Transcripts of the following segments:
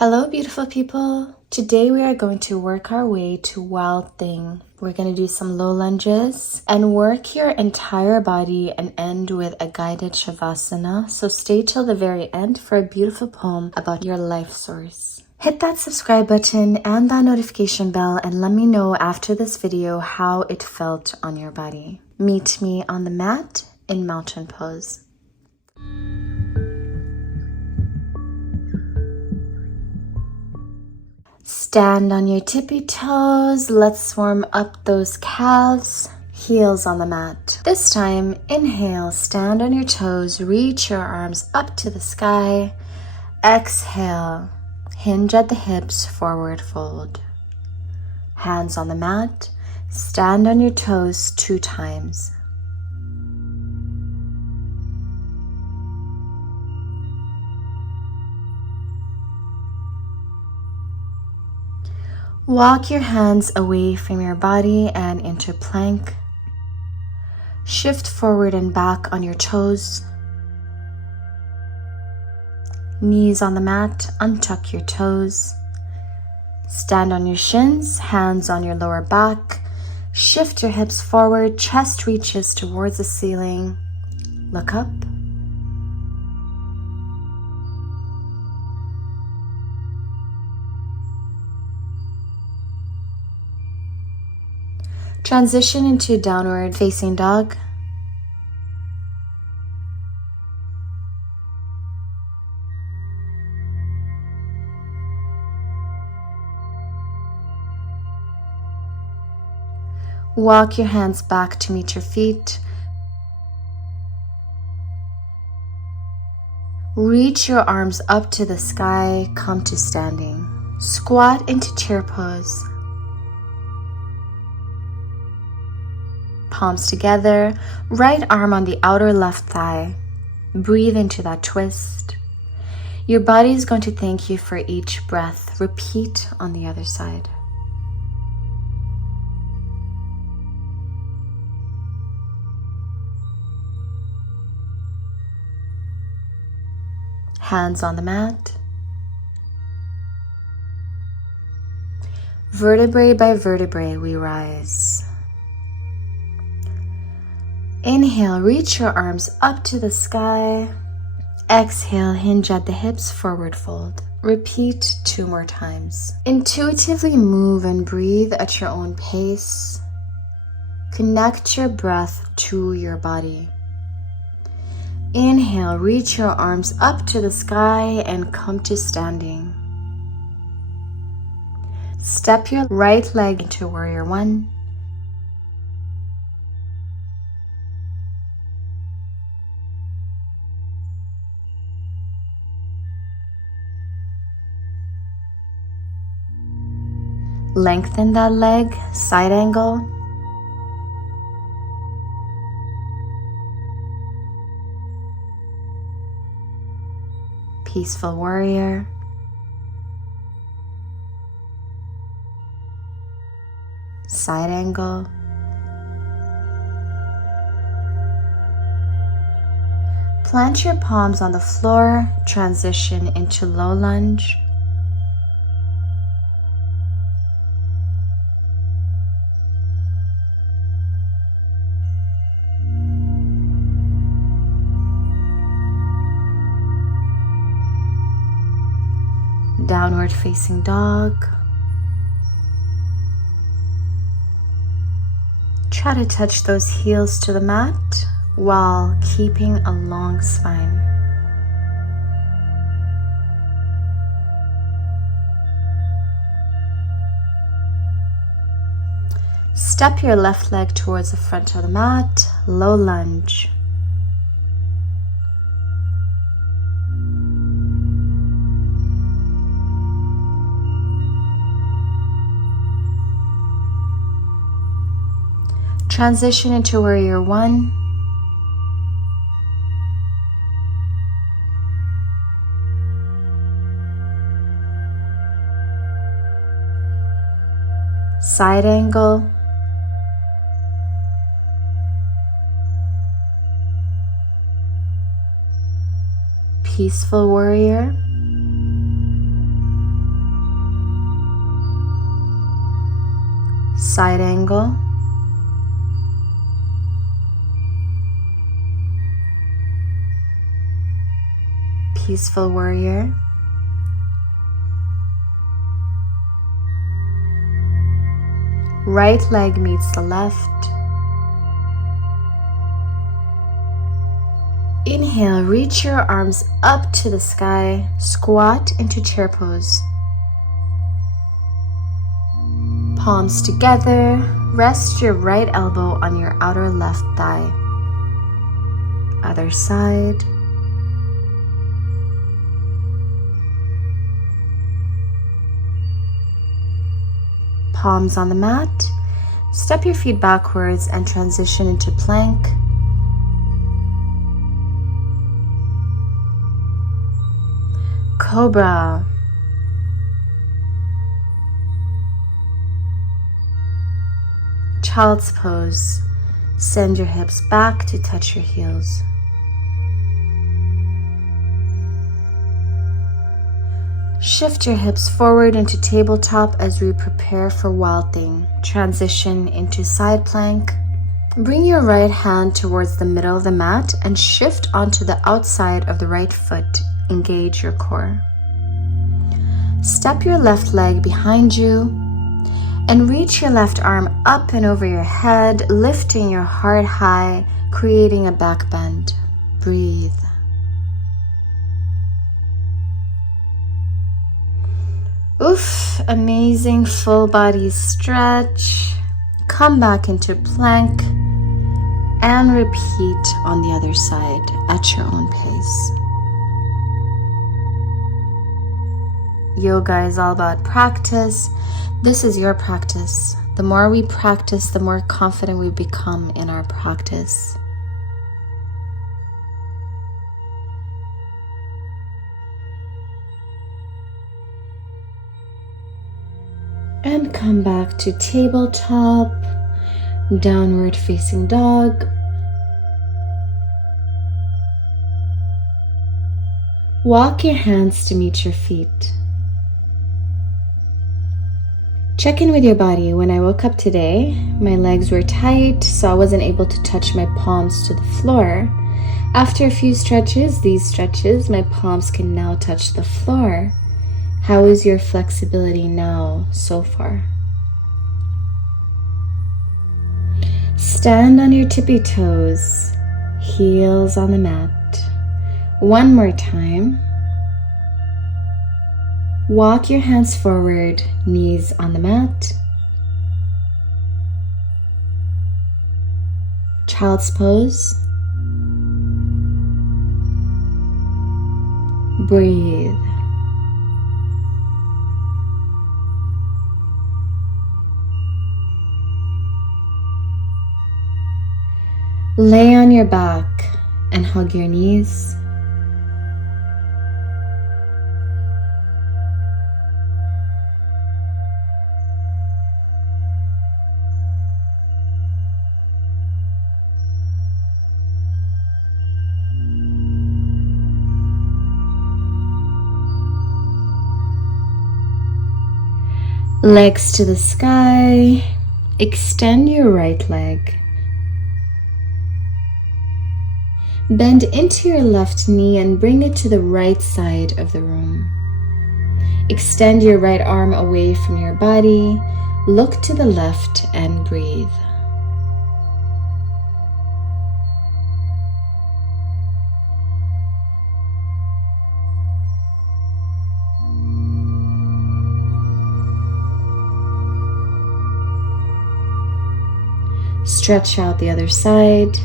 Hello, beautiful people. Today we are going to work our way to Wild Thing. We're going to do some low lunges and work your entire body and end with a guided shavasana. So stay till the very end for a beautiful poem about your life source. Hit that subscribe button and that notification bell and let me know after this video how it felt on your body. Meet me on the mat in mountain pose. Stand on your tippy toes. Let's warm up those calves. Heels on the mat. This time, inhale, stand on your toes, reach your arms up to the sky. Exhale, hinge at the hips, forward fold. Hands on the mat, stand on your toes 2 times. Walk your hands away from your body and into plank. Shift forward and back on your toes. Knees on the mat, untuck your toes. Stand on your shins, hands on your lower back. Shift your hips forward, chest reaches towards the ceiling. Look up. Transition into downward facing dog. Walk your hands back to meet your feet. Reach your arms up to the sky, come to standing. Squat into chair pose. Palms together, right arm on the outer left thigh. Breathe into that twist. Your body is going to thank you for each breath. Repeat on the other side. Hands on the mat. Vertebrae by vertebrae, we rise. Inhale, reach your arms up to the sky. Exhale, hinge at the hips, forward fold. Repeat 2 more times. Intuitively move and breathe at your own pace. Connect your breath to your body. Inhale, reach your arms up to the sky and come to standing. Step your right leg into warrior 1. Lengthen that leg, side angle. Peaceful warrior. Side angle. Plant your palms on the floor, transition into low lunge. Downward facing dog. Try to touch those heels to the mat while keeping a long spine. Step your left leg towards the front of the mat, low lunge. Transition into warrior 1. Side angle. Peaceful warrior. side angle, peaceful warrior, right leg meets the left. Inhale, reach your arms up to the sky, squat into chair pose. Palms together, rest your right elbow on your outer left thigh. Other side. Palms on the mat. Step your feet backwards and transition into plank. Cobra. Child's pose. Send your hips back to touch your heels. Shift your hips forward into tabletop as we prepare for Wild Thing. Transition into side plank. Bring your right hand towards the middle of the mat and shift onto the outside of the right foot. Engage your core. Step your left leg behind you and reach your left arm up and over your head, lifting your heart high, creating a back bend. Breathe. Oof, amazing full body stretch. Come back into plank and repeat on the other side at your own pace. Yoga is all about practice. This is your practice. The more we practice, the more confident we become in our practice. And come back to tabletop, downward facing dog. Walk your hands to meet your feet. Check in with your body. When I woke up today, my legs were tight, so I wasn't able to touch my palms to the floor. After a few stretches, my palms can now touch the floor. How is your flexibility now so far? Stand on your tippy toes, heels on the mat. One more time. Walk your hands forward, knees on the mat. Child's pose. Breathe. Lay on your back and hug your knees. Legs to the sky. Extend your right leg. Bend into your left knee and bring it to the right side of the room. Extend your right arm away from your body. Look to the left and breathe. Stretch out the other side.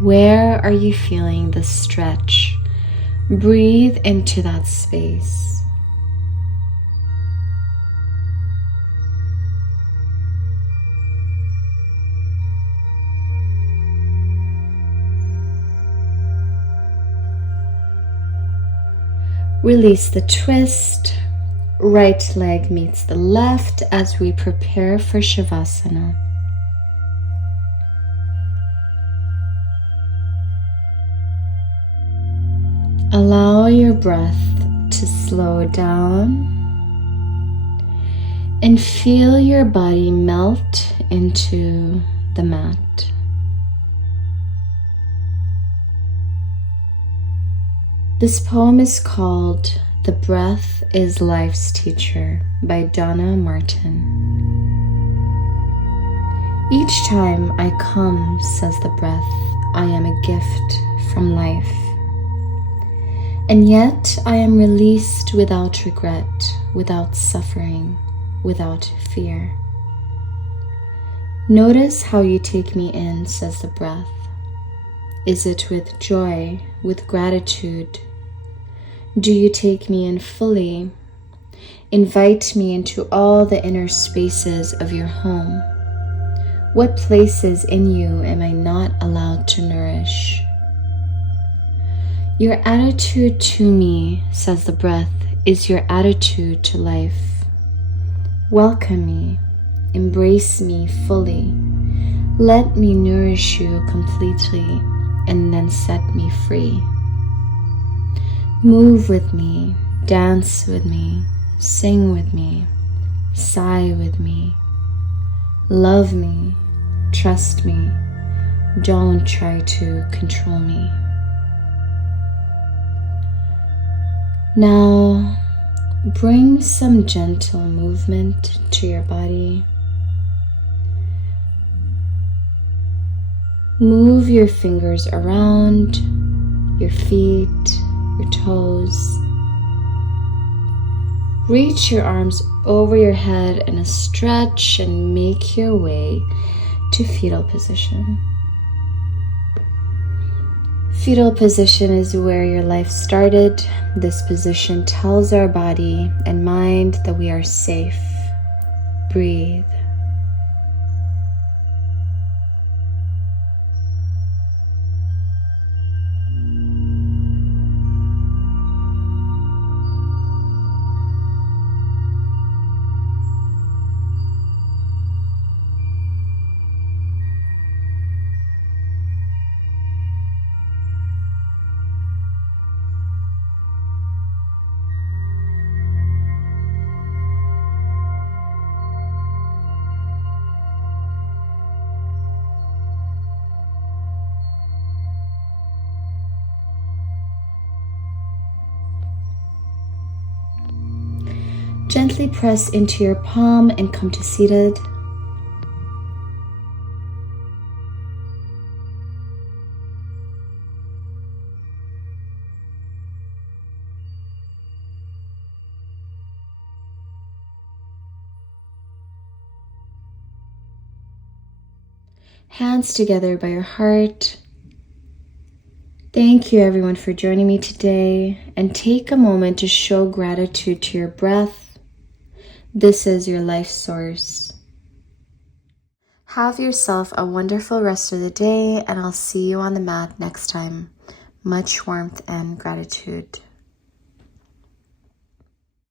Where are you feeling the stretch? Breathe into that space. Release the twist. Right leg meets the left as we prepare for shavasana. Allow your breath to slow down and feel your body melt into the mat. This poem is called "The Breath is Life's Teacher" by Donna Martin. Each time I come, says the breath, I am a gift from life. And yet I am released without regret, without suffering, without fear. Notice how you take me in, says the breath. Is it with joy, with gratitude? Do you take me in fully? Invite me into all the inner spaces of your home. What places in you am I not allowed to nourish? Your attitude to me, says the breath, is your attitude to life. Welcome me, embrace me fully. Let me nourish you completely and then set me free. Move with me, dance with me, sing with me, sigh with me. Love me, trust me, don't try to control me. Now, bring some gentle movement to your body. Move your fingers around your feet, your toes. Reach your arms over your head in a stretch and make your way to fetal position. Fetal position is where your life started. This position tells our body and mind that we are safe. Breathe. Gently press into your palm and come to seated. Hands together by your heart. Thank you everyone for joining me today, and take a moment to show gratitude to your breath. This is your life source. Have yourself a wonderful rest of the day, and I'll see you on the mat next time. Much warmth and gratitude.